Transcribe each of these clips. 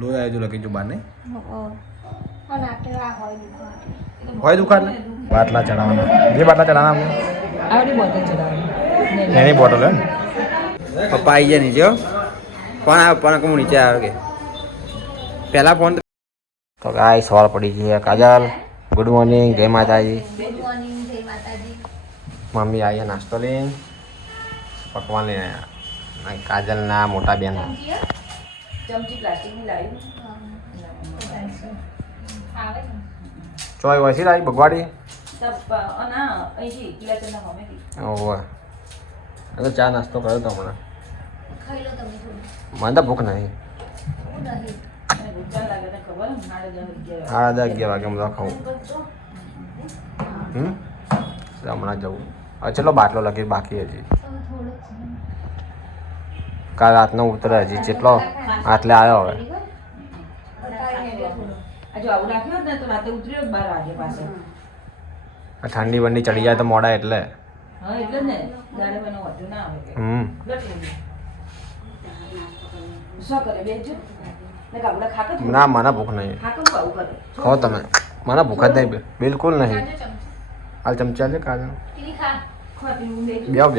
લોહી આવી જો લખી જો બાર ને હોય દુકાન બાટલા ચડાવવાના જે બાટલા ચડાવવાના આવડી બોટલ ચડાવવાની એની બોટલ હે પપ્પા આવી જાય નીચે કોણ આવે પણ હું નીચે આવે કે પહેલા ફોન તો ગાય સવાર પડી ગઈ કાજલ ગુડ મોર્નિંગ જય માતાજી મમ્મી આવી નાસ્તો લઈને પકવાન લઈને આવ્યા કાજલના મોટા બેન ચમચી પ્લાસ્ટિકની લાવી ચોય વસી લાવી બગવાડી ઓહો હવે ચા નાસ્તો કર્યો તો હમણાં મને તો ભૂખ નહીં 11:30 વાગે હું ખાઉં હમણાં જવું હવે ચલો બાટલો લગી બાકી હજી કાલ રાતનો ઉતરે હજી જેટલો આટલે આવ્યો હવે ઠંડી બંડી ચડી જાય તો મોડા એટલે ના મને ભૂખ નહીં ખાઓ તમે મને ભૂખ જ નહીં બિલકુલ નહીં હાલ ચમચા છે કાજલ બેવ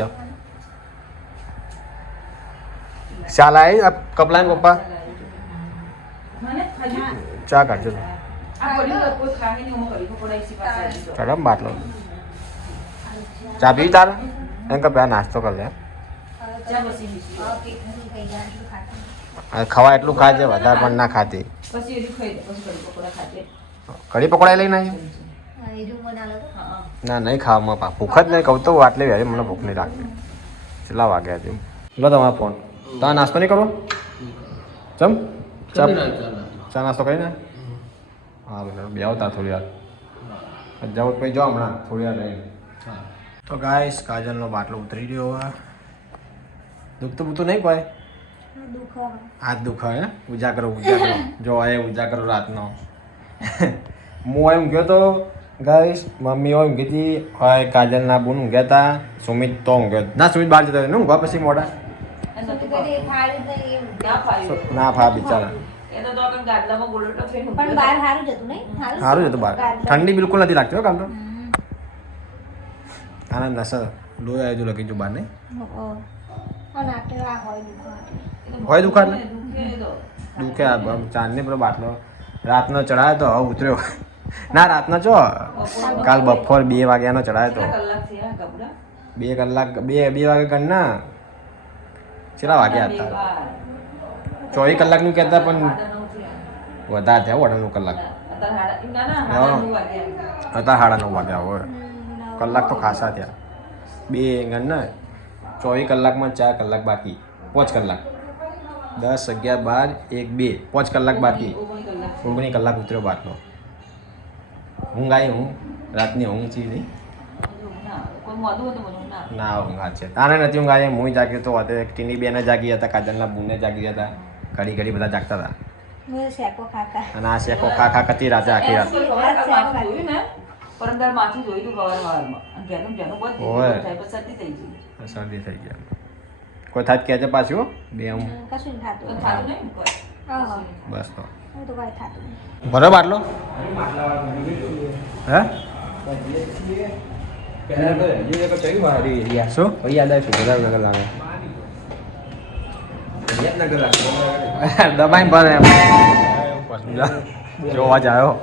ચાલ આવી કપલા ને પપ્પા ચા કાઢજો ચડમ બાટલો ચા પી તાર એમ કે પેલા નાસ્તો કર લે ખવા એટલું ખાજે વધારે પણ ના ખાતી કઢી પકોડા લઈને ના નહીં ખાવામાં ભૂખ જ નહીં કહું તો આટલી વહેલી મને ભૂખ નહીં લાગતી કેટલા વાગ્યા હતી લો તમારો ફોન તમે નાસ્તો નહીં કરો ચમ ચા નાસ્તો કરીને હા બરાબર બે આવતા થોડી વાર જાઓ પછી જાઓ હમણાં થોડી વાર રહીને તો ગાઈસ કાજલનો બાટલો ઉતરી રહ્યો હવે દુખતું બુખતું નહીં કોઈ હાથ દુખાય હે ઉજાગરો જો એ ઉજાગરો રાતનો હું એમ ગયો તો ગાઈસ મમ્મી એમ કીધી હોય કાજલના બોન ઊંઘ્યા હતા સુમિત તો ઊંઘ્યો ના સુમિત બહાર જતો ને ઊંઘવા પછી મોડા ના ફા બિચારા સારું જ હતું બહાર ઠંડી બિલકુલ નથી લાગતી હો કામ તો આના નસર લોહી આવી જો લખી જો બહાર નહીં હોય દુકાન દુખે ચાંદને પેલો બાટલો રાતનો ચડાયો તો હવે ઉતર્યો ના રાતનો ચો કાલ બપોર 2 વાગ્યાનો ચડાયો તો 2 કલાક 2 વાગે કરના કેટલા વાગ્યા હતા 24 કલાકનું કહેતા પણ વધારે થયા 9 કલાક હતા 9:30 વાગ્યા હોય કલાક તો ખાસા થયા 2 ગણના 24 કલાકમાં 4 કલાક બાકી 5 કલાક 10, 11, 12, 1, 2 5 કલાક બાકી 19 કલાક ઉતર્યો બાટલો ઊંઘ આવી હું રાતની ઊંઘ છે નહીં ના ઊંઘ છે તારે નથી ઊંઘ આવી હું જાગ્યો તો હતો ટીની બેને જાગી હતા કાજલના બુને જાગી હતા ઘડી બધા જાગતા હતા અને આ શેકો ખા કતી રાતે આખી રાત શરદી થઈ ગયા કોઈ થાત કહે છે પાછું બે હું બસ તો બરો બાટલો હે શું યાદ આવશે સુરેન્દ્રનગર લાગે દબાઈ પર જોવા જ આવ્યો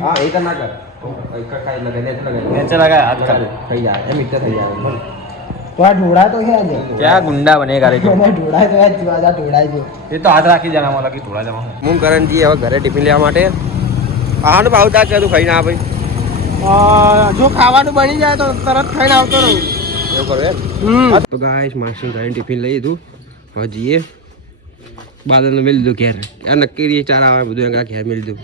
હા એ તો ના કર નેચે લગાય હાથ ખાલી થઈ જાય એમ ઇત્તે થઈ જાય તો આ ઢોળા તો છે આજે ક્યાં ગુંડા બને ગાડી તો ઢોળા તો આ જીવાદા ઢોળાય છે એ તો હાથ રાખી જણા મને ઢોળા જવા હું કરણજી હવે ઘરે ટિફિન લેવા માટે આનું ભાવ તા કે તું ખાઈને આ ભાઈ જો ખાવાનું બની જાય તો તરત ખાઈને આવતો રહું એવું કરો તો ગાઈસ માસી ઘરે ટિફિન લઈ લીધું હવે જઈએ બાદલને મેળ લીધું ઘેર આ નક્કી 4 આવે બધું ઘેર મેળ લીધું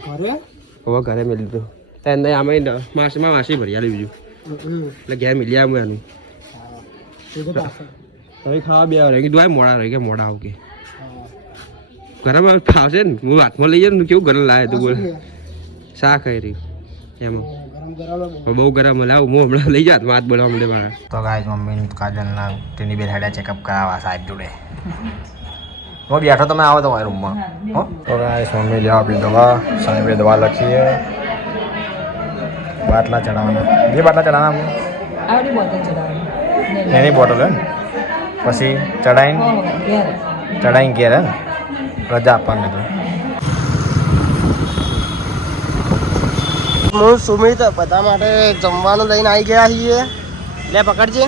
હવે ઘરે મેળ લીધું એને આમે માસી ભરી આલી બીજું એટલે ઘેર મિલી આવું એનું હવે ખાવા બે રહી કીધું મોડા રહી ગયા મોડા આવું કે ઘરમાં ફાવશે ને હું હાથમાં લઈ જાય ને કેવું ગરમ લાવે તું બોલ શા ખાઈ રહ્યું એમાં બહુ ગરમ લાવું હું હમણાં લઈ જાત હાથ બોલવા મળે મારા તો ગાય મમ્મી કાજલના તેની બે હેડા ચેકઅપ કરાવવા સાહેબ જોડે હું બેઠો તમે આવો તમારા રૂમમાં હો તો ગાઈસ મમ્મી લેવા આપી દવા સાહેબે દવા લખી છે બાટલા ચડાવવાના જે બાટલા ચડાવવાના આવડી બોટલ ચડાવવાની એની બોટલ હે ને પછી ચડાવીને ઘેર હે ને રજા આપવાની તો હું સુમિત બધા માટે જમવાનું લઈને આવી ગયા છીએ લે પકડજે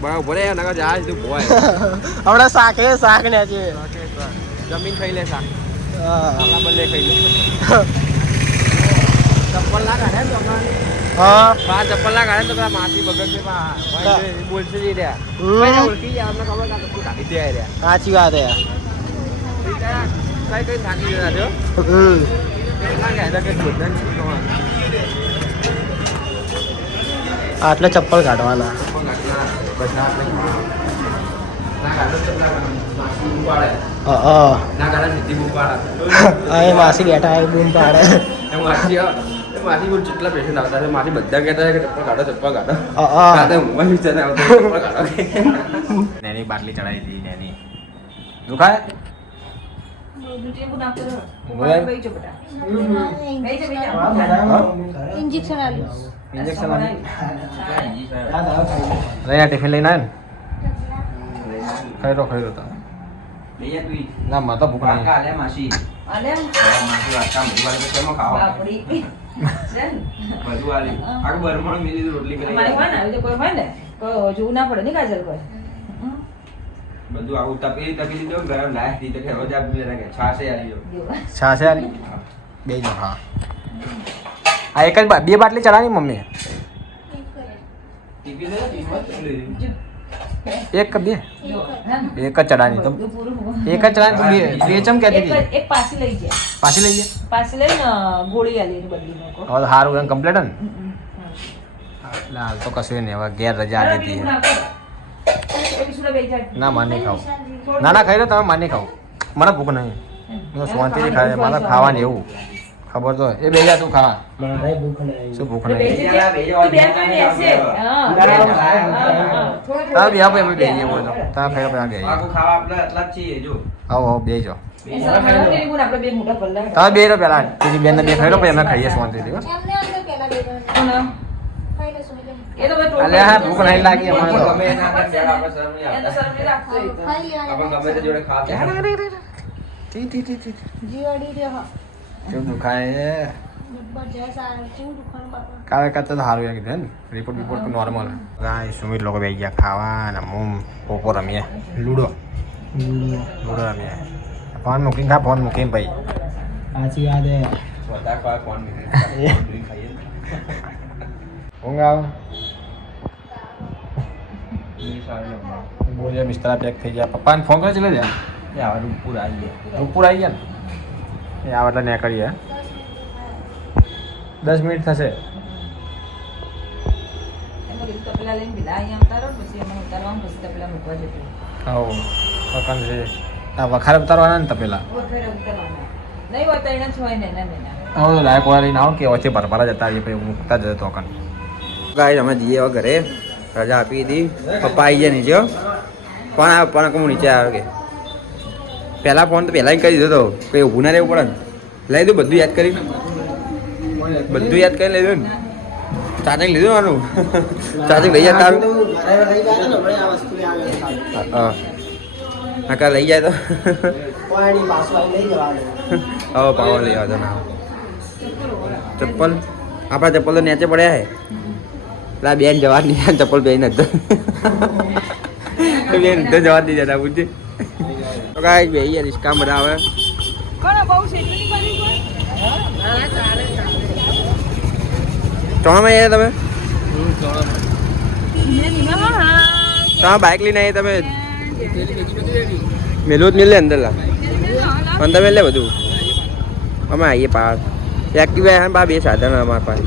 બરાબર ભરે નગર જાય તું ભોય હમણાં શાક ને છે જમીન ખાઈ લે શાક હા બલ્લે ખાઈ લે ચપ્પલ ના કાઢે તો હા બા ચપ્પલ ના કાઢે તો પેલા માટી બગડશે બા બોલશે જ રહ્યા ભાઈ ઓળખી જાય અમને ખબર ના તો કાઢી દે રહ્યા સાચી વાત હે કઈ થાકી જતા છો આટલે ચપ્પલ કાઢવાના માસી બેઠા બૂમ પાડે જેટલા પેશન્ટ આવતા છે માથી બધા કહેતા કે ચપ્પલ કાઢો નેની બાટલી ચડાવી હતી નેની દુખાય इंजेक्शन आलू इंजेक्शन લઈને ટિફિન લઈને આવ ને ખાઈ રો તા ના માતા ભૂખ નહીં જોવું ના પડે ને કાજલ કોઈ બધું આવું તપી દીધો ગરમ લાય દીધો કે રોજ આપ લે કે છાસે આલી જો છાશે આલી બે જો હા આ એક જ બે બાટલી ચડાવી મમ્મી ટીપી દે એક કે બે એક જ ચડાવી તો એક જ ચડાવી બે ચમ કહેતી હતી એક પાછી લઈ જાય પાછી લઈ ગયા પાછી લઈને ગોળી આલી એની બદલી મૂકો હવે સારું એમ કમ્પ્લીટ ને એટલે હાલ તો કશું નહીં હવે ઘેર રજા લીધી ના માર નહીં ખાવું ના ખાઈ લો તમે માર નહીં ખાવું મને ભૂખ નહીં હું શાંતિથી ખાય મારે ખાવાની એવું ખબર તો એ બે જા તું ખાવા મારે ભૂખ નહીં શું ભૂખ નહીં તમે બે આપો એમ બે જઈએ બોલો તમે ખાઈ બધા બે આખું ખાવા આપણે એટલા જ છીએ જો આવો આવો બે જાઓ આપણે બે મોટા પલ્લા તમે બે રો પેલા બીજી બેન બે ખાઈ લો પછી અમે ખાઈએ શાંતિથી હો એમને અંદર પેલા દેવાનું ખાઈ લેશો એટલે એ તો મેં અલે હા ભૂખ નહીં લાગી અમને તો ગમે એના અંદર બેડ આપણે શરમ નહીં એને આવતા શરમ નહીં રાખતો એ તો. ખાઈ લેવાનું આપણે ગમે તે જોડે ખાતા જીવાડી રહ્યો કેવું દુખાય જબરજસ્ત આ કેવું દુખાન બાપા કાલે કરતા તો સારું એમ કીધું ને રિપોર્ટ બિપોર્ટ નોર્મલ ગાય સુમિત લોકો બે ગયા ખાવા અને હું પોપો રમીએ લૂડો રમીએ ફોન મૂકીને ખા ફોન મૂકીને ભાઈ સાચી વાત હે બધા ખાવા કોણ ખાઈએ ઊંઘ આવે બોલે બિસ્તરા પેક થઈ ગયા પપ્પાને ફોન કરે ચલે જાય એ આવા રૂપપુર આવી ગયા રૂપપુર આવી ગયા ને એ આવે એટલે ને કરીએ 10 મિનિટ થશે એમાં કીધું તપેલા લઈને પેલા અહીંયા ઉતારો પછી એમાં ઉતારવાનું પછી તપેલા મૂકવા જતું આવો પપ્પાને છે આ વખારે ઉતારવાના ને તપેલા વખેરે ઉતારવાના નહીં હોય તો એને જ હોય ને એના બેના હવે તો લાયક વાળા લઈને આવો કે વચ્ચે ભરભરા જતા રહીએ પછી મૂકતા જતો તો કન ગાય અમે જઈએ હવે ઘરે રજા આપી દીધી પપ્પા આવી જાય નીચે પણ આવે પણ હું નીચે આવે કે પહેલાં ફોન તો પહેલાં કરી દીધો તો કંઈ ઊભું ના રહેવું પડે ને લઈ દઉં બધું યાદ કરી બધું યાદ કરી લઈ દઉં ને ચાર્જિંગ લીધું મારું ચાર્જિંગ લઈ જાય તારું હા નકા લઈ જાય તો હવે પાવર લઈ આવતો ના ચપ્પલ આપણા ચપ્પલ તો નીચે પડ્યા હે પેલા બેન જવા નહીં ચપ્પલ પહેરીને જ બેન તો જવા નહીં જતા પૂછે તો કાંઈ બે રિસ્કા બધા આવે કોણ બહુ સેટલી કરી કોઈ ચોણામાં આવ્યા તમે તમે બાઇક લઈને આવી તમે મેલું જ મિલે અંદર અંદર મેલે બધું અમે આવીએ પાર એક્ટિવા હે બા બે સાધન અમારા પાસે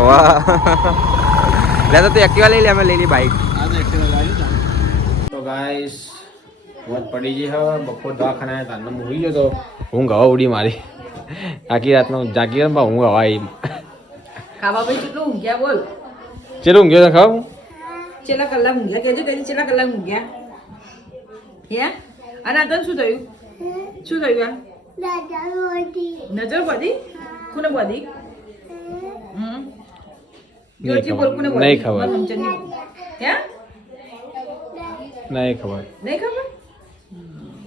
વાહ લેતો તો એક્ટિવા લઈ લે અમે લઈ લી બાઇક તો ગાઈસ વાત પડી ગઈ હવે બપોર દવાખાના તારનો મૂવી ગયો તો ઊંઘ હવા ઉડી મારી આખી રાતનો જાગી રહ્યા ઊંઘ હવા આવી ખાવા ભાઈ કેટલું ઊંઘ્યા બોલ ચેલું ઊંઘ્યો તને ખબર છેલ્લા કલાક ઊંઘ્યા કહેજો કઈ છેલ્લા કલાક ઊંઘ્યા હે અને આ તને શું થયું આ નજર બધી કોને બધી જોરથી બોલ કોને બધી નહીં ખબર. હે નહીં ખબર નહીં ખબર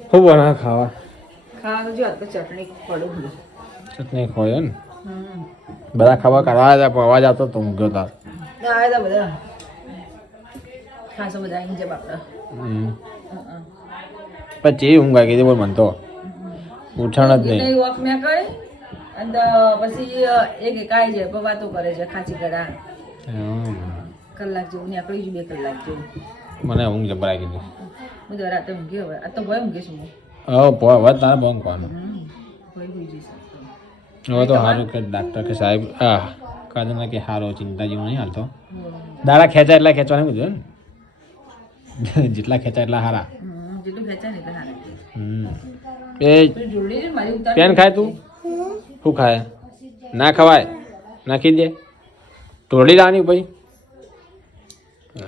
શું બના ખાવા ખાવાનું જો તો ચટણી પડું ચટણી ખોય ને બધા ખાવા કરવા હતા પણ અવાજ આવતો તો ઊંઘ્યો તાર ના આવ્યા હતા બધા ખાસો બધા આવી જાય બાપડા પછી ઊંઘ આવી ગઈ બોલ મન તો ઉઠાણ જ નહીં વોક મેં કરે અને પછી એક એકાઈ જાય પણ વાતો કરે છે ખાંચી કરા કલાક જેવું નીકળી ગયું 2 કલાક જેવું મને ઊંઘ જબરાઈ ગઈ હું તો રાતે ઊંઘી હવે આ તો ભય ઊંઘી છું હવે તારે બંધ કરવાનું ભય હોઈ જઈશ હવે તો સારું કે ડાક્ટર કે સાહેબ કાદના કે સારો ચિંતા જેવું નહીં હાલતો દાડા ખેંચાય એટલા ખેંચવાનું કીધું ને જેટલા ખેંચાય એટલા સારા જેટલું ખેંચાય ને એટલે સારા એ તું જોડી મારી ઉતાર પેન ખાય તું શું ખાય ના ખવાય નાખી દે તોડી લાવવાની ભાઈ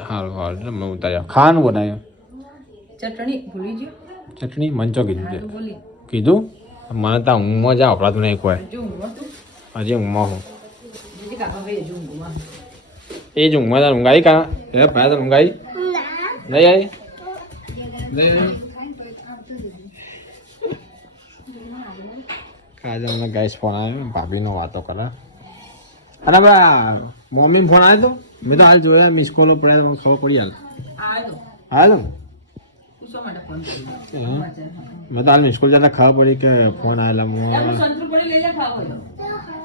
સારું સારું મેં ઉતાર્યા ખાવાનું બનાવ્યો ચટણી ભૂલી ગયો ચટણી મંચો કીધું તે તું બોલી કીધું મને ત્યાં ઊંઘમાં જા અપરાધ નહીં કોઈ જો ઊંઘવા તું હજી ઊંઘમાં હું જીજી કાકા ભાઈ જો ઊંઘવા એ જ ઊંઘમાં તાર ઊંઘાઈ કા એ ભાઈ તાર ઊંઘાઈ નહીં આવી આજે અમને ગાઈસ ફોન આવ્યો ભાભીનો વાતો કરે અને મમ્મી ફોન આવ્યો તો મેં તો હાલ જોયા મિસ કોલો પડ્યા તો ખબર પડી હાલ આવ્યો હા તો તું શા માટે ફોન કર્યો મેં તો હાલ મિસ કોલ જતા ખબર પડી કે ફોન આવેલા એમ હું સંતરું પડી લઈ જા ખાવો હોય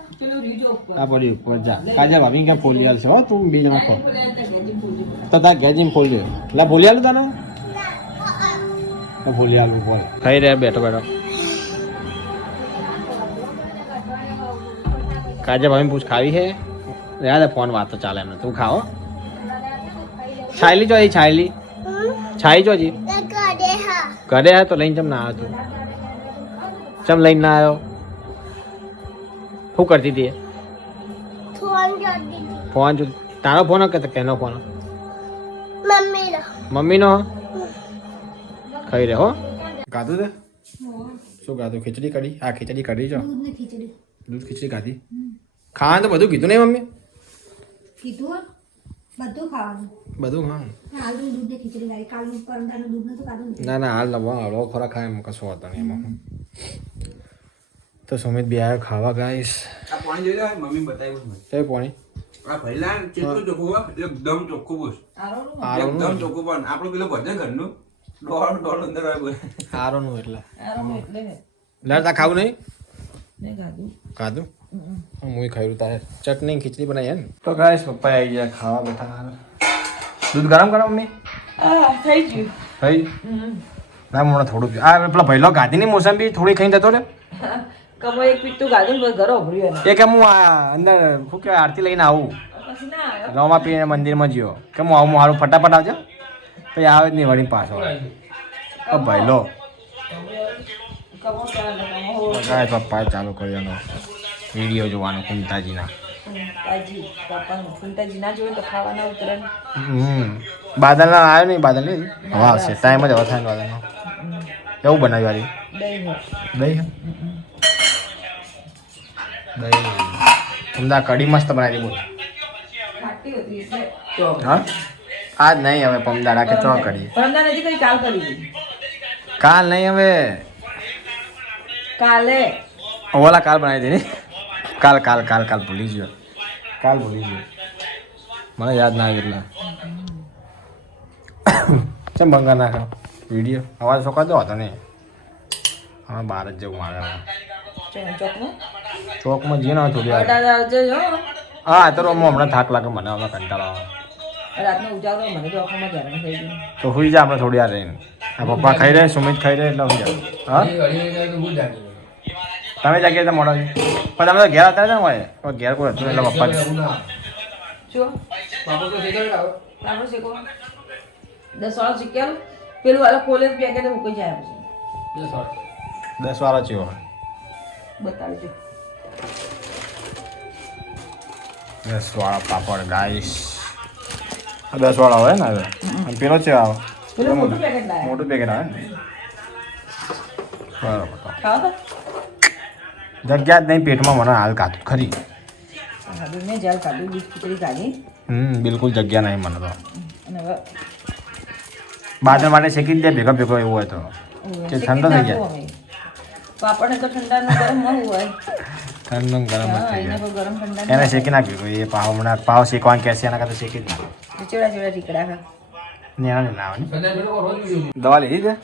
તો ચલો રીજો ઉપર આ પડી ઉપર જા કાજા ભાભી ક્યાં ફોલી હાલ છે હો તું બી જણા ફોન બોલે એટલે ગેજી ભૂલી તો તાર ગેજીમ ફોલી એટલે ફોલી હાલું તને ફોલી હાલું બોલ ખાઈ રહ્યા બેઠો બેઠો કાજા ભાભી પૂછ ખાવી છે યાદ ફોન વાતો ચાલે એમને તું ખાઓ છાયલી જો છાયલી છાઈ જો જી ઘરે હા તો લઈને ચમ ના આવ્યો તું ચમ લઈને ના આવ્યો શું કરતી હતી ફોન જો તારો ફોન કે કેનો ફોન મમ્મીનો ખાઈ રે હો ગાધું તે શું ગાધું ખીચડી કઢી હા ખીચડી કઢી છો દૂધ ખીચડી ખાધી ખાવાનું તો બધું કીધું નહીં મમ્મી કીધું બધું ખાવાનું બધું હા હાલનું દૂધ ને ખીચડી લાવી કાલનું પરમદાનું દૂધ નતું કાઢું ના ના હાલ નવો હળવો ખોરાક ખાય એમ કશું હોતો નહીં એમાં તો સુમિત બી આવ્યો ખાવા ગાઈશ આ પાણી જોઈ લે મમ્મી બતાવ્યું મને તે પાણી આ ભઈલા કેટલું ચોખ્ખું હોય એકદમ ચોખ્ખું બસ એકદમ ચોખ્ખું પણ આપણું પેલું ભજન ઘરનું ડોળ અંદર હોય બોલ સારોનું એટલે આરામ એટલે લડતા ખાવું નહીં નહીં ખાધું ખાધું હું ખાયું તારે ચટણી ખીચડી બનાવી ને તો ગાઈશ પપ્પા આવી ગયા ખાવા બેઠા દૂધ ગરમ કરો મમ્મી થઈ ગયું ભાઈ ના મને થોડું આ પેલા ભઈલો ગાધીની મોસંબી થોડી ખાઈને જતો રે કમો એક પીતું ગાધું ને ઘર ઉભર્યું એ કે હું આ અંદર શું કહેવાય આરતી લઈને આવું પછી ના આવ્યો રમા પીને મંદિરમાં જ્યો કે હું આવું મારું ફટાફટ આવજો પછી આવે જ નહીં વળી પાછો ભઈલો કમો ચાલે ગાય પપ્પાએ ચાલુ કર્યો વિડીયો જોવાનો કુંતાજીના તાજી પાપાનું ફૂલતાજી ના જોવે તો ખાવાના ઉતરે બાદલના આવ્યો નહીં બાદલ નહીં હવે આવશે ટાઈમ જ હવે થાય ને બાદલનો કેવું બનાવ્યું દહીં હોય દહીં દહીં અમદા કઢી મસ્ત બનાવી બોલ ખાટી હતી એટલે હા આજ નહીં હવે પમદાડા કે તો કરીએ પરમદા નથી કરી કાલ કરી દીધી કાલ નહીં હવે કાલે ઓલા કાલ બનાવી દે ને કાલ કાલ કાલ કાલ ભૂલી ગયો કાલ ભૂલી ગયો મને યાદ ના આવે એટલા ચમ બંગા નાખા વિડીયો અવાજ શોખા દો હતો ને હા બહાર જ જવું મારે હવે ચોકમાં ચોકમાં જઈએ ને થોડી વાર બટાટા આવજો હો હા તો હમણાં થાક લાગે મને હવે કંટાળો આવે રાતનો ઉજાગરો મને તો આંખોમાં ઝારણ થઈ ગયું તો સુઈ જા આપણે થોડી વાર રહીને આ પપ્પા ખાઈ રહે સુમિત ખાઈ રહે એટલે સુઈ જાવ હા તમે જાગીએ તો મોડા પણ તમે તો ઘેર હતા ને હોય તો ઘેર કોઈ હતું એટલે પપ્પા શું પાપડ શેકો 10 વાળો શીખ્યા પેલું વાળો કોલેજ પેકેટ મૂકી જાય પછી 10 વાળો ચીવો બતાવજો 10 વાળા પાપડ ગાઈસ આ 10 વાળા હોય ને હવે અને પેલો છે આવે પેલું મોટું પેકેટ લાયા મોટું પેકેટ આવે ને બરાબર ખાવા તો જગ્યા જ નહીં પેટમાં મને હાલ કાતું ખરી ખાધું મેં જાલ ખાધું દૂધ ખીચડી ખાધી બિલકુલ જગ્યા નહીં મને તો અને હવે બાજુ માટે શેકી જ દે ભેગા ભેગો એવું હોય તો કે ઠંડો થઈ જાય તો આપણને તો ઠંડાનું ગરમ ન હોય ઠંડો ગરમ જ હા થઈ એને જાય કોઈ ગરમ ઠંડા એને શેકી નાખ્યું એ પાવ હમણાં પાવ શેકવાનું કહેશે એના કરતાં શેકી જ નાખ્યું ચેડા ચેડા ટીકડા ખા નેના ને આવવાની દવા લીધી છે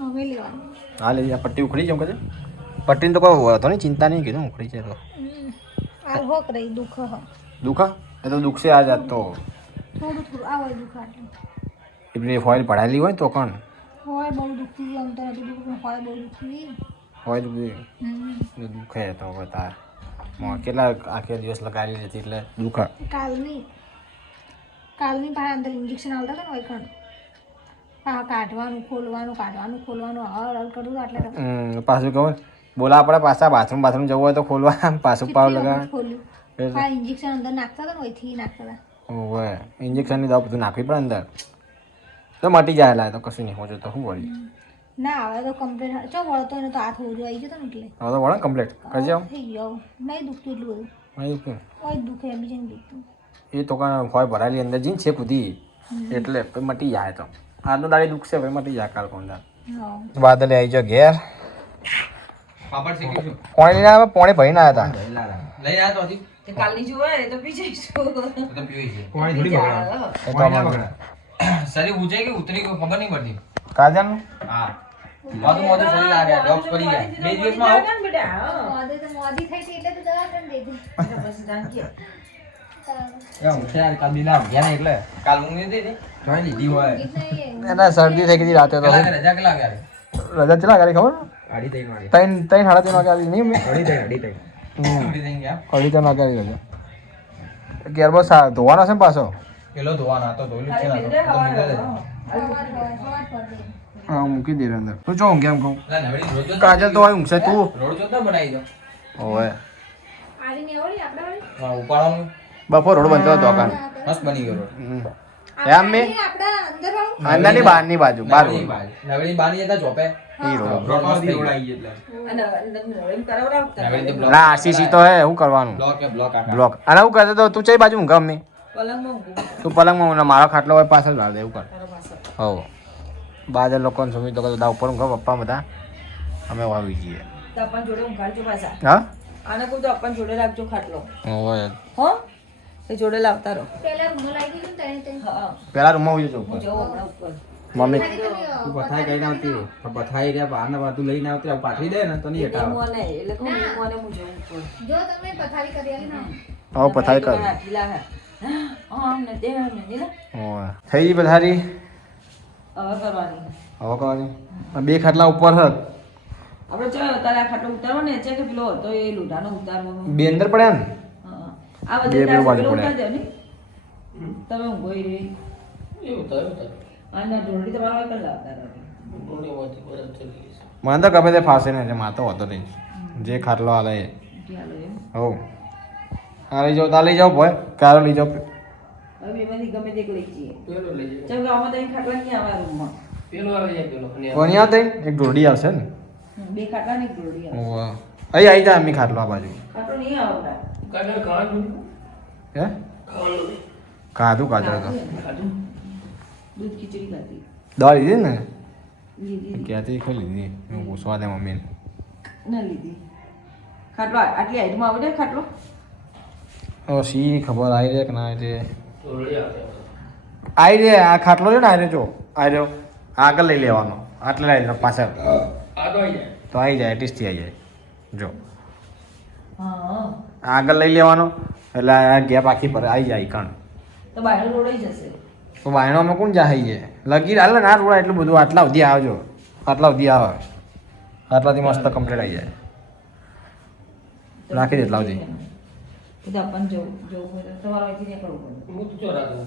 હવે લેવાનું હા લીધી આ પટ્ટી ઉખડી જેમ કહે પટ્ટીને તો કોઈ હતો નહીં ચિંતા નહીં કીધું ઉખડી છે તો આ હોક રહી દુઃખ હ દુખા એ તો દુખશે આ જાત તો થોડું થોડું આવે દુઃખ આટલું એ ફોઇલ પડાયેલી હોય તો કોણ હોય બહુ દુખતી આમ તો નથી દુઃખ પણ હોય બહુ દુખતી હોય તો દુખે તો બતા કેટલા આખે દિવસ લગાવી હતી એટલે દુખે કાલની પાસે અંદર ઇન્જેક્શન આવતા હતા ને વૈકણ હા કાઢવાનું ખોલવાનું હળ હળ કરવું એટલે પાછું કહું બોલા આપણે પાછા બાથરૂમ જવું હોય તો ખોલવા પાછું પાવ લગાવ ખોલ્યું હા ઇન્જેક્શન અંદર નાખતા હતા ને વહીથી નાખતા હતા હોય ઇન્જેક્શનની દવા બધું નાખવી પડે અંદર તો મટી જાય લાય તો કશું નહીં હોજો તો શું વળી ના હવે તો કમ્પ્લીટ ચો વળતો એને તો હાથ હોજો આવી જતો ને એટલે હવે તો વળે કમ્પ્લીટ કરજે આમ થઈ ગયો નહીં દુખતું એટલું બધું નહીં દુખે હોય દુખે બીજે નહીં દુખતું એ તો કાંઈ હોય ભરાયેલી અંદર જઈને છે કૂદી એટલે પછી મટી જાય તો આજનો દાડી દુખશે ભાઈ મટી જાય કાલ કોંદા હા બાદલે આવી જાઓ ઘેર પાપડ શીખીશું પાણી લઈને આવ્યા પાણી ભરીને આવ્યા હતા લઈ આવ્યા તો હજી તે કાલની જો હોય તો પી જઈશું તો પીવી છે પાણી થોડી બગડા શરીર ઊંચાઈ કે ઉતરી ગયું ખબર નહીં પડતી કાજલનું હા મોટું મોટું શરીર આ રહ્યા ડોક્સ કરી ગયા 2 દિવસમાં આવું મોદી તો મોદી થઈ હતી એટલે તો દવા કરી દીધી પછી દાન કે કાલ બીના ગયા ને એટલે કાલ ઊંઘ નહીં દીધી જોઈ લીધી હોય એના શરદી થઈ ગઈ રાતે તો રજા કેટલા ગયા રજા ચલા ગાડી ખબર અઢી ત્રણ વાગે ત્રણ સાડા ત્રણ વાગે આવી નહીં મેં અઢી ત્રણ ગયા અઢી ત્રણ વાગે આવી રજા ગેરબો ધોવાનો છે ને પાછો પેલો ધોવાના તો ધોયેલું જ છે ને તો મીંડા દે. હા મૂકી દે અંદર તું જો ઊંઘે એમ કહું લા નવડી રોજ જ કાજલ તો હોય ઊંઘશે તું રોડ જો તો બનાવી દો ઓવે આરીને એવડી આપણે હા ઉપાડવાનું બપોર રોડ બનતો હતો કાન મસ્ત બની ગયો રોડ એમ મેં આપણા અંદર વાળું અંદરની બહારની બાજુ બાર નવડી બાની જતા ચોપે ઈ રોડ રોડ મસ્ત રોડ આવી એટલે અને એમ કરાવડાવતા નવડી બ્લોક ના આરસીસી તો હે શું કરવાનું બ્લોક આખા બ્લોક અને હું કરતો તો તું ચઈ બાજુ ઊંઘ અમ્મી પલંગમાં ઊંઘું તું પલંગમાં ઊંઘ, મારો ખાટલો હોય પાછળ લાવ દે એવું કર તારો પાછળ હવ બાજુ લોકોને સુમી તો કદા ઉપર ઊંઘો પપ્પા બધા અમે વાવી જઈએ તો આપણ જોડે ઊંઘાડજો પાછા હા આને કહું તો આપણ જોડે રાખજો ખાટલો હોય હો એ જોડે લાવતા રહો પહેલા રૂમો લાગી ગયું ને તેને હા પેલા રૂમમાં ઉઈ જજો હું ઉપર જવું હમણાં ઉપર મમ્મી તું પથાઈ કઈ આવતી પથાઈ રહ્યા બહારના બધું લઈને આવતી પાઠવી દે ને તો નહીં હટાવે મોને એટલે કહું મોને હું જવું ઉપર જો તમે પથારી કરી આલી ને હવે પથારી કર ઢીલા હે અમને દે અમને દે ને હોય થઈ ગઈ પથારી હવે કરવાની હવે કરવાની આ બે ખાટલા ઉપર હત આપણે ચાલો તારે આ ખાટલો ઉતારવો ને છે કે પેલો હતો એ લૂંટાનો ઉતારવાનો બે અંદર પડ્યા ને હા. આ બે બધે પેલું બાજુ પેલો પડે. ઉતાર દે ને તમે ઊંઘો એ રહી આના ઢોરડી તમારા હોય કર લાવતા રહો મને તો ગમે તે ફાસે ને મારે તો વાંધો નહીં જે ખાટલો હાલે એ ચાલો એમ હવ આ લઈ જાઓ તા લઈ જાઓ ભોય કારો લઈ જાઓ હવે એમાંથી ગમે તે એક લઈ જઈએ ચાલો કે આમાં તો એક ખાટલા નહીં આવે આ રૂમમાં કોની આવતે એક ઢોરડી આવશે ને બે ખાટલા ને એક ઢોરડી આવે ઓવા અહીં આવી જાય અમ્મી ખાટલો આ બાજુ ખાટલો નહીં આવતા હે ખાધું કાજળ તો દૂધ ખીચડી ખાધી દવા લીધી ને લીધી ક્યાંથી ખાઈ લીધી હું પૂછવા દે મમ્મીને ના લીધી ખાટલો આટલી હાઈટમાં આવે ને ખાટલો હવે સી ખબર આવી રે કે ના આવી રે આવી રે આ ખાટલો છે ને આવી રે જો આવી રહ્યો આગળ લઈ લેવાનો આટલે લઈ લેવાનો પાછળ તો આવી જાય ટીસ્ટી આવી જાય જો હા આગળ લઈ લેવાનો એટલે આ ગેપ આખી પર આવી જાય કણ તો બહાર રોડાઈ જશે તો વાયણોમાં કોણ જાય છે લગી હાલે ના રોડા એટલું બધું આટલા સુધી આવજો આટલા સુધી આવે આટલાથી મસ્ત કમ્પ્લીટ આવી જાય રાખી દે એટલા સુધી એ તો આપણને જવું હોય તો તમારે અહીંથી નીકળવું પડે